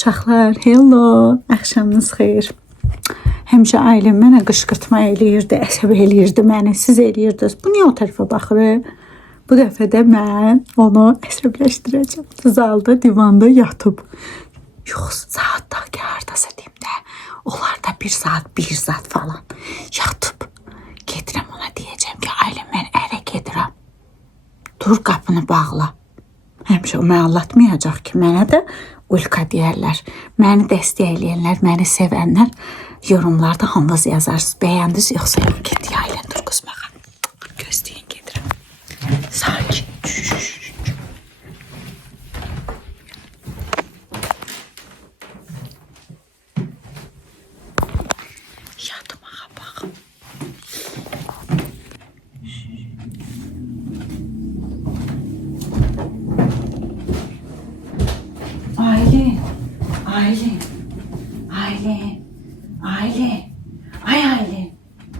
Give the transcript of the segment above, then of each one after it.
Uşaqlar, hello, axşamınız xeyir. Həmişə ailəm mənə qışqırtma eləyirdi, əsəb eləyirdi məni, siz eləyirdiniz. Bu niyə o tərəfə baxır? Bu dəfə də mən onu əsəbləşdirəcəm. Zalda, divanda yatıb. Yox, saat da hardasa deyim də. Onlar da bir saat falan yatıb. Gedirəm ona deyəcəm ki, ailəm mən ərə gedirəm. Dur, qapını bağla. Həmişə o mənə anlatmayacaq ki, mənə də Ulka deyərlər. Məni dəstəkləyənlər, məni sevənlər yorumlarda hamınız yazarsınız. Bəyəndiniz yoxsa yox? Get yaylın, dur qızmağa. Gözləyin gedirəm. Sakin. Yatımağa baxın.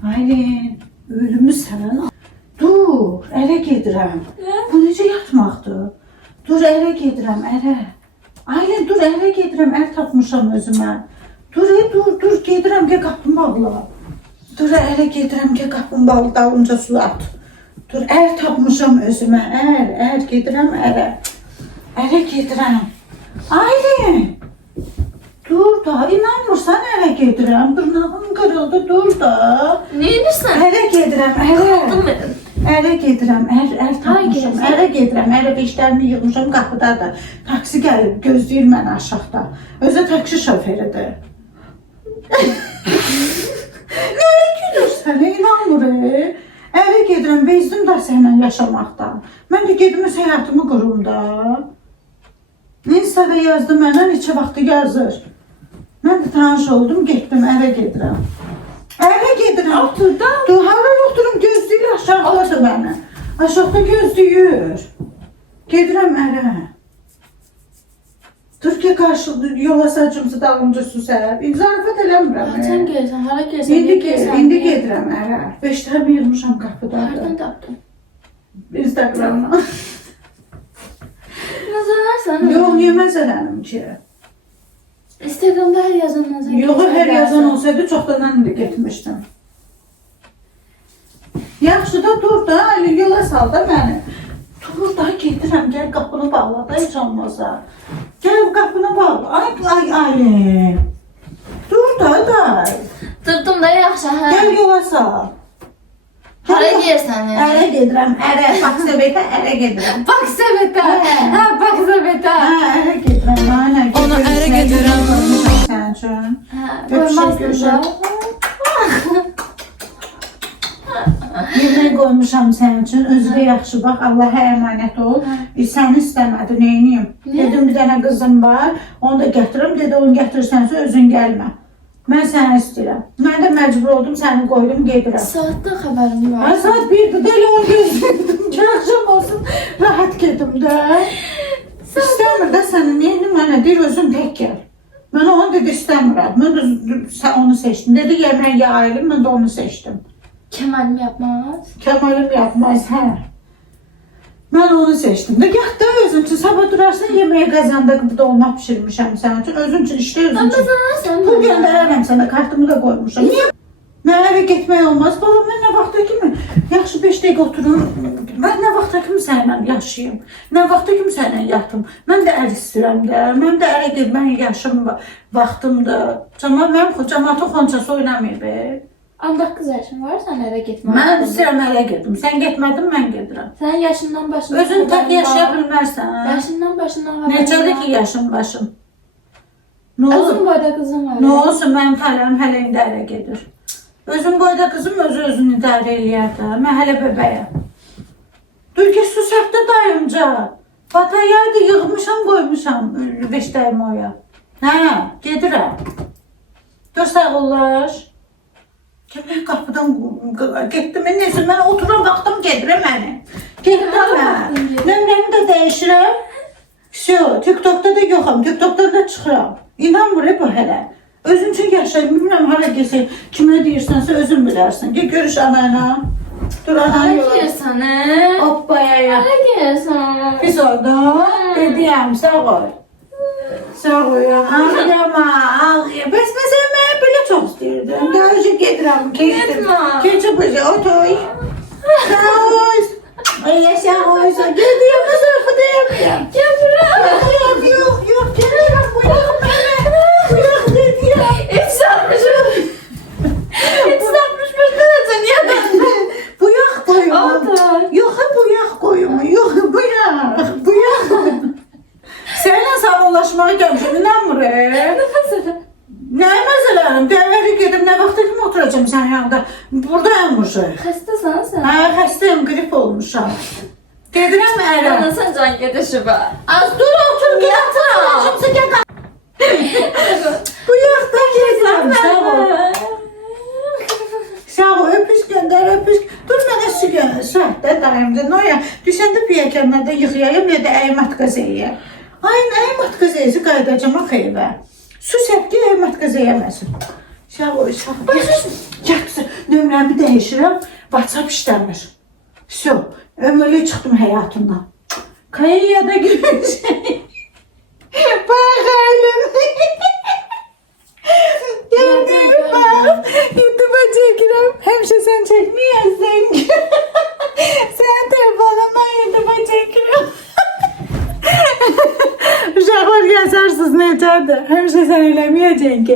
Aylin, ölümüsən. Dur, ərə gedirəm. Bu necə yatmaqdır? Dur, ərə gedirəm, ərə. Aylin, dur, ərə gedirəm, ər tapmışam özümə. Dur, gedirəm, gəl qapını bağla. Dur, ərə gedirəm, gəl qapını bağla, dalınca su at. Dur, ər tapmışam özümə, ər, gedirəm, ərə. Ərə gedirəm. Aylin! Dur da, inanmırsan ərə gedirəm. Dırnağım qırıldı, dur da. Ne edirsən? Ərə gedirəm, ərə. Ərə gedirəm, ər tapmışam. Ərə gedirəm, ərə işlərimi yığmışam qapıdadır. Taksi gəlib, gözləyir məni aşağıda. Özü taksi şoförüdür. Nəyə gülürsən, inanmır. Ərə gedirəm, bezdim da sənlə yaşamaqdan. Mən də gedim həyatımı qurum da. Instada yazdı mənə, neçə vaxtı yazır. Mən də tanış oldum, getdim, ərə gedirəm. Ərə gedirəm. Otur da. Dur, hara oturum, gözləyir aşağıdadır məni. Aşağıda gözləyir. Gedirəm ərə. Dur ki, qarşıda yola saçımsı dalınca su səhəb. Zarafat eləmirəm. Sən gəlsən, hara gəlsən? İndi gedirəm ərə. 5 tərəmi yığmışam qapıdadır. Hardan tapdın? Instagramdan. Nazararsan? Yox, niyə məsələnim ki? Instagramda hər yazan nazar. Yox, hər yazan olsaydı çoxdan indi getmişdim. Yaxşı da dur da, Ali, yola sal da məni. Dur da, gedirəm, gəl qapını bağla da, heç olmazsa. Gəl qapını bağla. Ay, Ali. Dur da. Durdum da yaxşı, hə? Gəl yola sal. Hara gəlsən? Ərə gedirəm, ərə. Bax səbətə ərə gedirəm. Bax səbətə. Hə, bax səbətə. Hə, ərə gedirəm, mənə. Ona ərə gedirəm. Sən üçün. Hə, Görüşək. Yemək qoymuşam sənin üçün, özü də yaxşı bax, Allaha əmanət ol. Səni istəmədi, neyniyim? Dedim, bir dənə qızım var, onu da gətirim, dedi, onu gətirsənsə özün gəlmə. Mən səni istəyirəm. Mən də məcbur oldum, səni qoydum, gedirəm. Saatdan xəbərim var. Saat 1-dir, dəli onu gözlədim ki, axşam olsun, rahat gedim də. İstəmir də səni, neyini mənə deyir, özün tək gəl. Mən onu dedi, istəmirəm. Mən də onu seçdim. Dedi, yemək ya ailəm, mən də onu seçdim. Kəməlim yapmaz. Kəmalim yapmaz, hə. Mən onu seçdim. De gəl də özün üçün, sabah durarsan yeməyə qazanda dolma pişirmişəm sənin üçün. Özün üçün işlə, özün üçün. Nazararsan? Pul göndərərəm sənə, kartımı da qoymuşam. Niyə? Mən ərə getmək olmaz. Balam, mən nə vaxta kimi yaxşı 5 dəqiqə oturum. Mən nə vaxta kimi səninlə yaşayayım. Nə vaxta kimi səninlə yatım. Mən də ər istəyirəm də. Mən də ərə gedib, mən yaşım vaxtımdır. Mənim cəmatı xonçası oynamayıb. 19 yaşın var, sən ərə getmək. Mən istəyirəm ərə gedim. Sən getmədin, mən gedirəm. Sənin yaşından başından. Özün tək yaşaya bilmərsən. Yaşından başından xəbərim var. Neçədir ki yaşın başın? Nə Özün olur? boyda qızım var. Nə olsun, mənim xələm hələ indi ərə gedir. Özün boyda qızım özünü idarə eləyər də. Mən hələ bəbəyəm. Dur ki, su səbdə dayımca. Batayaydı, yığmışam, qoymuşam 5 dəyim oya. Hə, gedirəm. Dur, sağ olar. Mən qapıdan getdim, neyse, mən oturan vaxtım gedirəm məni. Gedirəm mən. Nömrəmi də dəyişirəm. TikTok'da da yoxam, TikTok'da da çıxıram. İnanmır bu hələ. Özün üçün yaşayın, bilmirəm hara gəlsən, kimə deyirsənsə özün bilərsən. Gel görüş anayla. Dur anan yola. Hara gəlsən, hə? Hoppaya ya. Hara gəlsən? Pis oldu. Dediyəm, sağ ol. Sağ ol ya. Ağlayama, ağlayama. Bəs məsələn, mənə belə çox istəyirdin. Daha önce gedirəm, keçdim. Getmə. Keçib özü, otoy. Sağ ol. Öyle sağ ol. Gidiyorum, sırfı deyemeyim. Gel buraya. Yok, geliyorum. Buyurun beni. Buyurun gidiyorum. Hiç sanmışım. Hiç sanmış başkanım. Niye ben? Bu yak koyumu. Otur. Yok, bu yak koyumu. Yok, bu yak. Bu yak. Seninle sağollaşmaya gelmişim. İnanmıyorum. Ne məsələrim? Dəvəri gedim, nə vaxt kimi oturacağım sənin yanında? Buradaymışıq. Xəstəsən sən? Hə, xəstəyim, qrip olmuşam. Gedirəm ərə. Ana sen can gedişi be. Az dur, otur, oturacağım, gel. Bu yaxda gedirəm, sağ ol. Sağ ol, öpüş göndər, öpüş. Dur, mənə su göndər, səhdə dayımdır. Noya, düşəndə piyəkənlərdə yıxıyayım, ya da əymat qazəyyə. Ayın əymat qazəyəsi qaydacam axı evə. Su səpki əymat qazəyəməsin. Sağ ol, sağ ol. Yaxşı, nömrəmi dəyişirəm, WhatsApp işləmir. Su, ömürlü çıxdım həyatımdan. Kayaya da görüşək. Bax əlim. Gördün bax. YouTube'a çəkirəm. Həmişə sən çəkməyəsən ki. Sən telefonundan YouTube'a çəkirəm. Uşaqlar yazarsınız necədir? Həmişə sən eləməyəcəksən ki.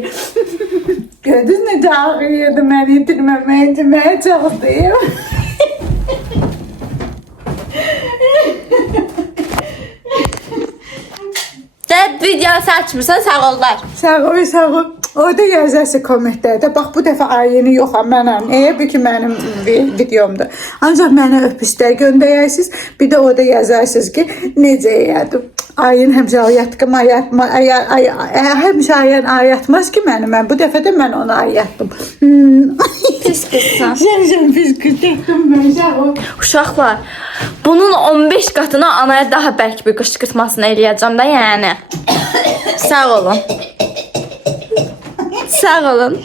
Gördünüz necə ağrıyırdı məni itirməməyə deməyə çalışdıyım. Dad video açmırsan sağ ollar. Sağ ol, sağ ol. Orada yazarsın kommentlərdə. Bax bu dəfə ayını yoxam mənəm. Bu ki mənim videomdur. Ancaq mənə öpüşlər göndərərsiniz. Bir də orada yazarsınız ki necə yedim. Ayın həmişə həmişə ayın ayatmaz ki məni. Mən bu dəfə də mən onu ayatdım. Pis qızsan. Sən pis qız etdim mən, sağ ol. Uşaqlar, bunun 15 qatına anaya daha bərk bir qışqırtmasını eləyəcəm də yəni. Sağ olun. Sağ olun.